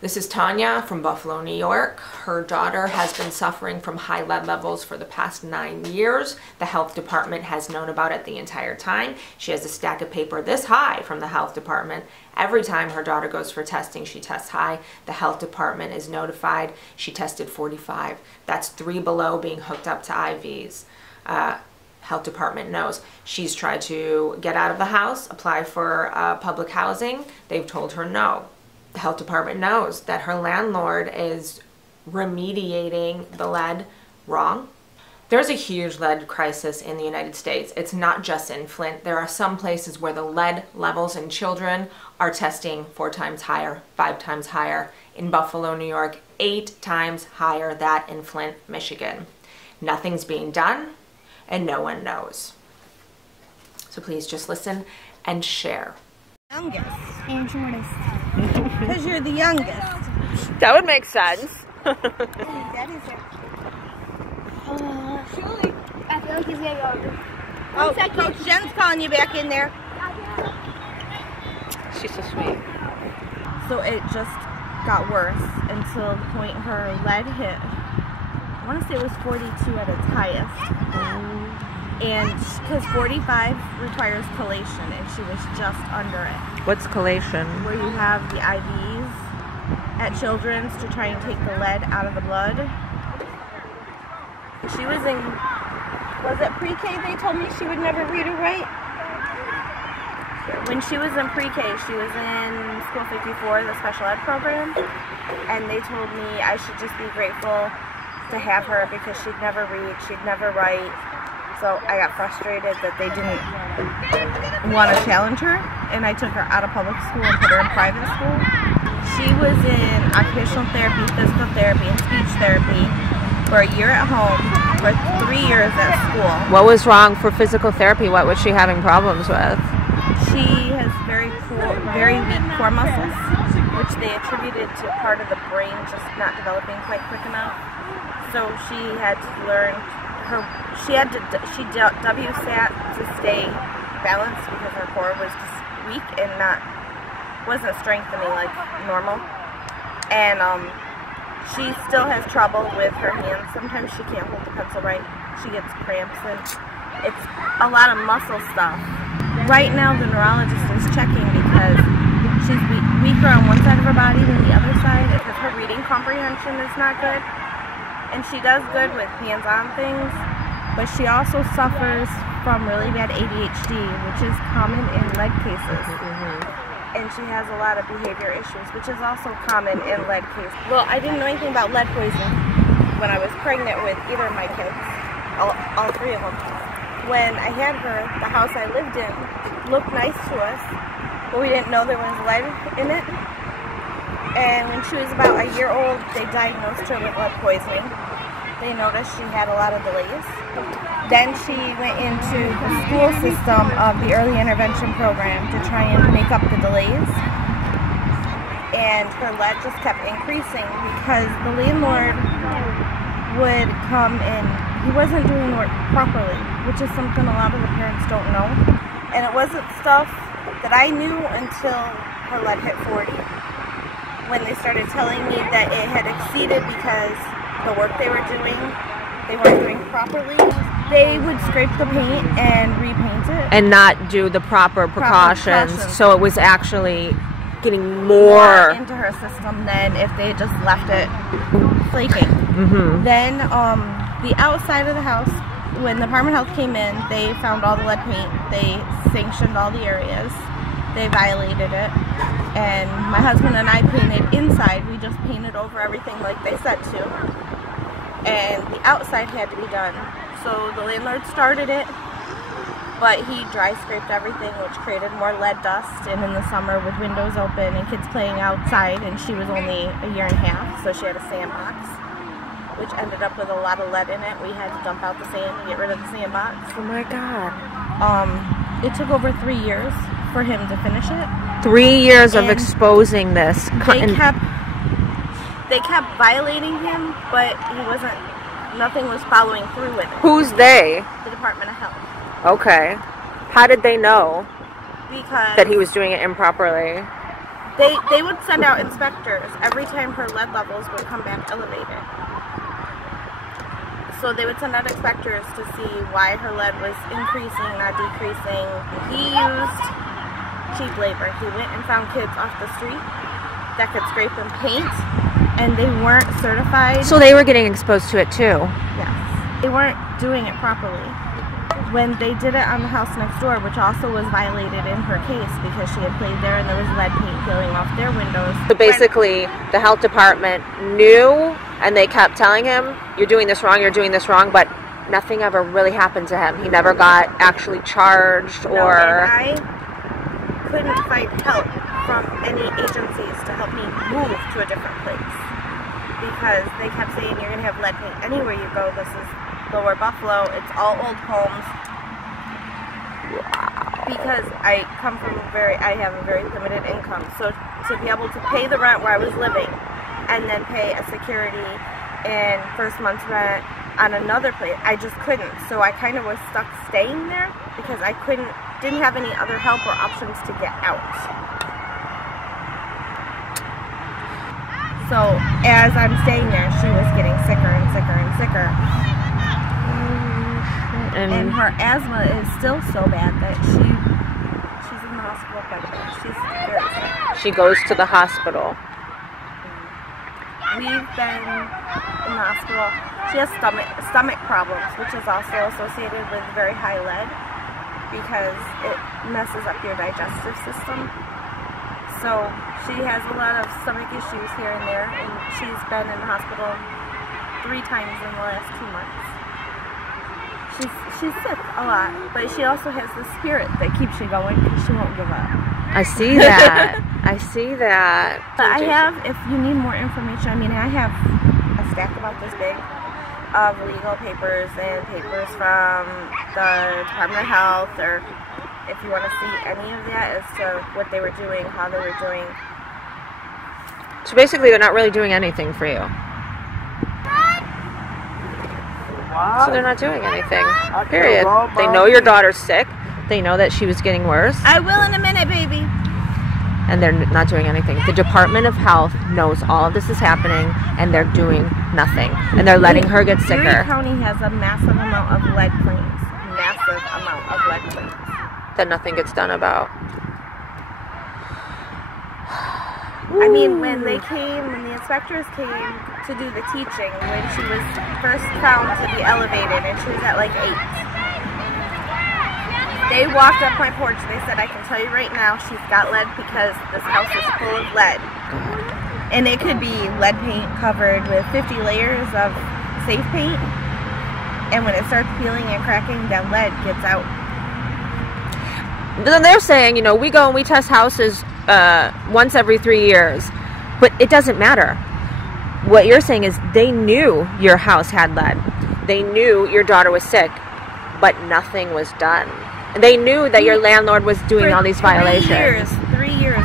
This is Tanya from Buffalo, New York. Her daughter has been suffering from high lead levels for the past 9 years. The health department has known about it the entire time. She has a stack of paper this high from the health department. Every time her daughter goes for testing, she tests high. The health department is notified. She tested 45. That's 3 below being hooked up to IVs. Health department knows. She's tried to get out of the house, apply for public housing. They've told her no. The health department knows that her landlord is remediating the lead wrong. There's a huge lead crisis in the United States. It's not just in Flint. There are some places where the lead levels in children are testing 4 times higher, 5 times higher. In Buffalo, New York, 8 times higher than in Flint, Michigan. Nothing's being done and no one knows. So please just listen and share. Youngest and shortest. Because you're the youngest. That would make sense. Daddy's here. Julie, I feel like he's gonna go. Oh, Coach Jen's calling you back in there. She's so sweet. So it just got worse until the point her lead hit. I want to say it was 42 at its highest. And because 45 requires chelation, and she was just under it. What's chelation? Where you have the IVs at Children's to try and take the lead out of the blood. She was in, was it pre-K? They told me she would never read or write. When she was in pre-K, she was in School 54, the special ed program, and they told me I should just be grateful to have her because she'd never read, she'd never write. So I got frustrated that they didn't want to challenge her, and I took her out of public school and put her in private school. She was in occupational therapy, physical therapy, and speech therapy for a year at home, for 3 years at school. What was wrong for physical therapy? What was she having problems with? She has very weak core muscles, which they attributed to part of the brain just not developing quite quick enough. So she had to learn she W-sat to stay balanced because her core was just weak and wasn't strengthening like normal. And she still has trouble with her hands. Sometimes she can't hold the pencil right. She gets cramps, and it's a lot of muscle stuff. Right now the neurologist is checking because she's weaker on one side of her body than the other side because her reading comprehension is not good. And she does good with hands-on things, but she also suffers from really bad ADHD, which is common in lead cases. And she has a lot of behavior issues, which is also common in lead cases. Well, I didn't know anything about lead poisoning when I was pregnant with either of my kids, all 3 of them. When I had her, the house I lived in looked nice to us, but we didn't know there was lead in it. And when she was about a year old, they diagnosed her with lead poisoning. They noticed she had a lot of delays. Then she went into the school system of the early intervention program to try and make up the delays. And her lead just kept increasing because the landlord would come and he wasn't doing work properly, which is something a lot of the parents don't know. And it wasn't stuff that I knew until her lead hit 40. When they started telling me that it had exceeded because the work they were doing, they weren't doing properly. They would scrape the paint and repaint it. And not do the proper precautions. So it was actually getting more into her system than if they just left it flaking. Then the outside of the house, when the Department of Health came in, they found all the lead paint. They sanctioned all the areas. They violated it. And my husband and I painted inside. We just painted over everything like they said to. And the outside had to be done. So the landlord started it, but he dry scraped everything, which created more lead dust. And in the summer with windows open and kids playing outside, and she was only a year and a half, so she had a sandbox, which ended up with a lot of lead in it. We had to dump out the sand and get rid of the sandbox. Oh my God. It took over 3 years for him to finish it. 3 years of exposing this. They kept violating him, but nothing was following through with it. Who's they? The Department of Health. Okay. How did they know Because that he was doing it improperly? They would send out inspectors every time her lead levels would come back elevated. So they would send out inspectors to see why her lead was increasing, not decreasing. He used cheap labor. He went and found kids off the street that could scrape and paint, and they weren't certified. So they were getting exposed to it too? Yes. They weren't doing it properly. When they did it on the house next door, which also was violated in her case because she had played there and there was lead paint peeling off their windows. So basically, the health department knew, and they kept telling him, you're doing this wrong, but nothing ever really happened to him. He never got actually charged or... No, and I couldn't find help from any agencies to help me move to a different place because they kept saying you're going to have lead paint anywhere you go. This is Lower Buffalo. It's all old homes. Because I have a very limited income. So to be able to pay the rent where I was living and then pay a security and first month's rent on another place, I just couldn't. So I kind of was stuck staying there because I didn't have any other help or options to get out. So as I'm staying there, she was getting sicker and sicker and sicker. And her asthma is still so bad that she's in the hospital quite a bit. She's very sick. She goes to the hospital. We've been in the hospital. She has stomach problems, which is also associated with very high lead because it messes up your digestive system. So she has a lot of stomach issues here and there, and she's been in the hospital 3 times in the last 2 months. She's sick a lot, but she also has the spirit that keeps you going because she won't give up. I see that. I see that. But I have, if you need more information, I mean, I have a stack about this big of legal papers and papers from the Department of Health, or if you want to see any of that as to what they were doing, how they were doing. So basically they're not really doing anything for you. So they're not doing anything, period. They know your daughter's sick. They know that she was getting worse. I will in a minute, baby. And they're not doing anything. The Department of Health knows all of this is happening, and they're doing nothing. And they're letting her get sicker. Erie County has a massive amount of lead claims. Massive amount of lead claims. That nothing gets done about. I mean, when the inspectors came to do the teaching, when she was first found to be elevated, and she was at like 8. They walked up my porch, they said, I can tell you right now, she's got lead because this house is full of lead. And it could be lead paint covered with 50 layers of safe paint, and when it starts peeling and cracking, that lead gets out. Then they're saying, you know, we go and we test houses once every 3 years, but it doesn't matter. What you're saying is they knew your house had lead. They knew your daughter was sick, but nothing was done. They knew that your landlord was doing all these violations. 3 years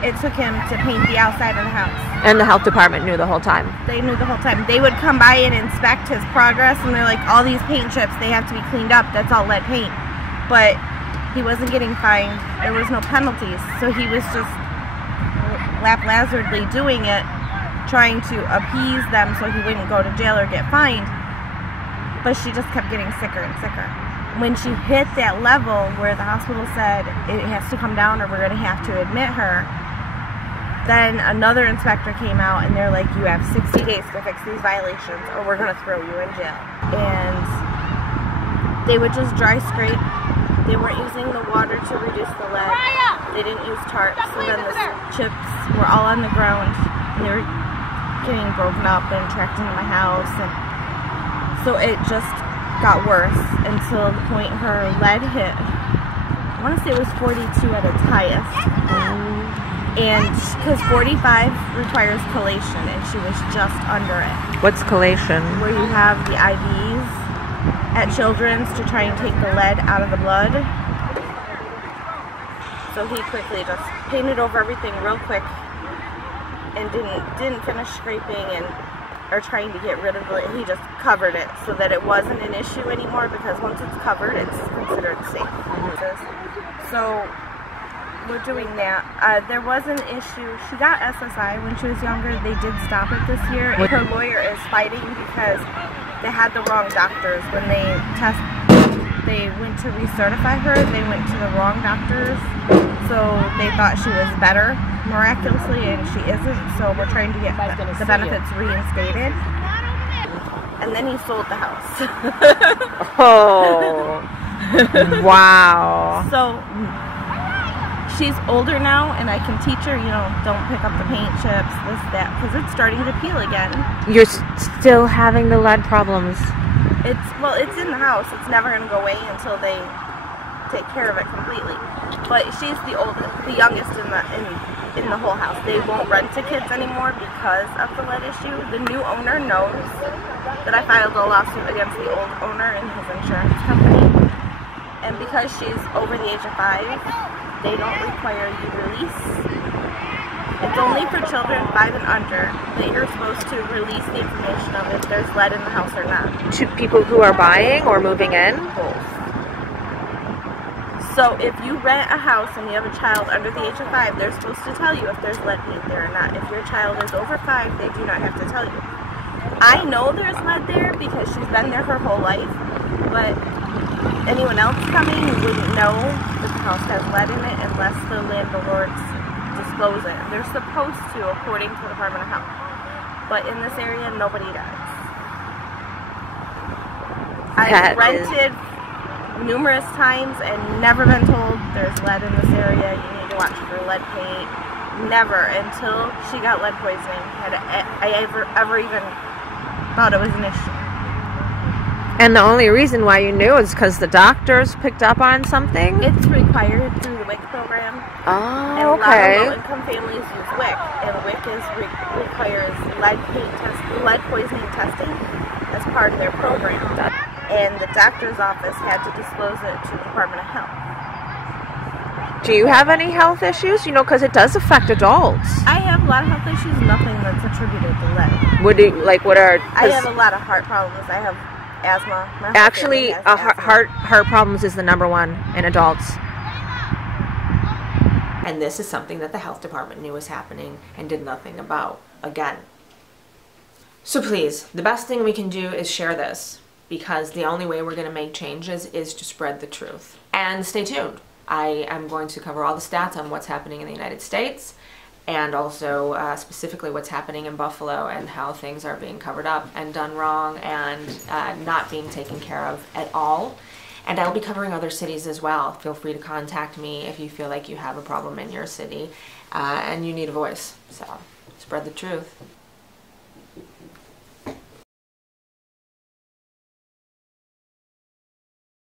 it took him to paint the outside of the house. And the health department knew the whole time. They knew the whole time. They would come by and inspect his progress, and they're like, all these paint chips, they have to be cleaned up. That's all lead paint. But he wasn't getting fined. There was no penalties. So he was just haphazardly doing it, trying to appease them so he wouldn't go to jail or get fined. But she just kept getting sicker and sicker. When she hit that level where the hospital said it has to come down or we're going to have to admit her, then another inspector came out and they're like, you have 60 days to fix these violations or we're going to throw you in jail. And they would just dry scrape. They weren't using the water to reduce the lead. They didn't use tarps, so then the chips were all on the ground. They were getting broken up and tracked into my house. And so it just got worse until the point her lead hit, I want to say it was 42 at its highest. And because 45 requires chelation, and she was just under it. What's chelation? Where you have the IVs at Children's to try and take the lead out of the blood. So he quickly just painted over everything real quick and didn't finish scraping or trying to get rid of it. He just covered it so that it wasn't an issue anymore, because once it's covered, it's considered safe. So we're doing that. There was an issue. She got SSI when she was younger. They did stop it this year. Her lawyer is fighting because they had the wrong doctors. When they went to recertify her, they went to the wrong doctors. So they thought she was better miraculously, and she isn't. So we're trying to get the benefits reinstated. And then he sold the house. Oh, wow. So she's older now, and I can teach her, you know, don't pick up the paint chips, this, that, because it's starting to peel again. You're still having the lead problems. It's in the house. It's never going to go away until they take care of it completely. But she's the youngest in the whole house. They won't rent to kids anymore because of the lead issue. The new owner knows that I filed a lawsuit against the old owner and his insurance company. And because she's over the age of 5, they don't require you release. It's only for children 5 and under that you're supposed to release the information of if there's lead in the house or not. To people who are buying or moving in? Both. So if you rent a house and you have a child under the age of 5, they're supposed to tell you if there's lead paint there or not. If your child is over 5, they do not have to tell you. I know there's lead there because she's been there her whole life, but anyone else coming wouldn't know that the house has lead in it unless the landlords disclose it. They're supposed to, according to the Department of Health. But in this area, nobody does. I've rented numerous times and never been told there's lead in this area, you need to watch for lead paint. Never, until she got lead poisoning, had I ever even thought it was an issue. And the only reason why you knew is because the doctors picked up on something? It's required through the WIC program. Oh, and okay. A lot of low-income families use WIC, and WIC requires lead poisoning testing as part of their program. And the doctor's office had to disclose it to the Department of Health. Do you have any health issues? You know, because it does affect adults. I have a lot of health issues, nothing that's attributed to lead. What are... I have a lot of heart problems. I have asthma. Actually, heart problems is the #1 in adults. And this is something that the health department knew was happening and did nothing about, again. So please, the best thing we can do is share this, because the only way we're going to make changes is to spread the truth. And stay tuned. I am going to cover all the stats on what's happening in the United States, and also specifically what's happening in Buffalo and how things are being covered up and done wrong and not being taken care of at all. And I'll be covering other cities as well. Feel free to contact me if you feel like you have a problem in your city and you need a voice. So spread the truth.